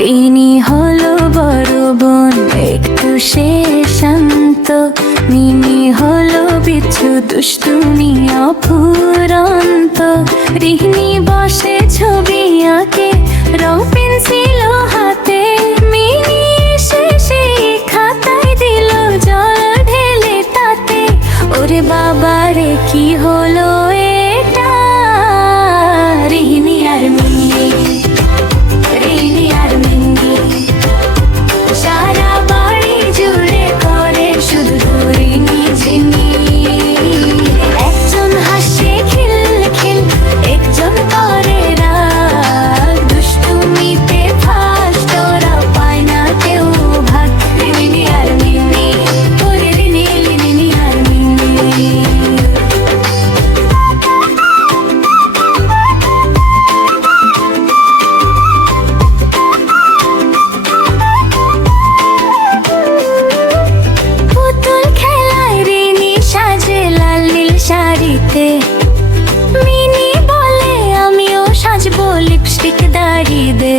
রিনি হলো বড় বোন, একটু সে শান্ত। মিনি হলো বিচ্ছু, দুষ্টুমি অফুরন্ত। রিনি বসে ছবি আঁকে, রং পেন্সিল হাতে। মিনি এসে সেই খাতায় দিল জল ঢেলে তাতে। ওরে বাবা রে, কি হলো এটা? রিনি আর মিনি, রিনি আর মিনি, সারা বাড়ি জুড়ে করে শুধু রিনি ঝিনি। একজন হাসে খিল খিল, একজন করে রাগ। দুষ্টুমিতে ফার্স্ট, ওরা পায় না কেউ ভাগ। রিনি আর মিনি, ওরে রিনি, রিনি আর মিনি। পুতুল খেলায় রিনি সাজে লাল নীল শাড়িতে। মিনি বলে আমিও সাজবো লিপস্টিক দাড়ি দে।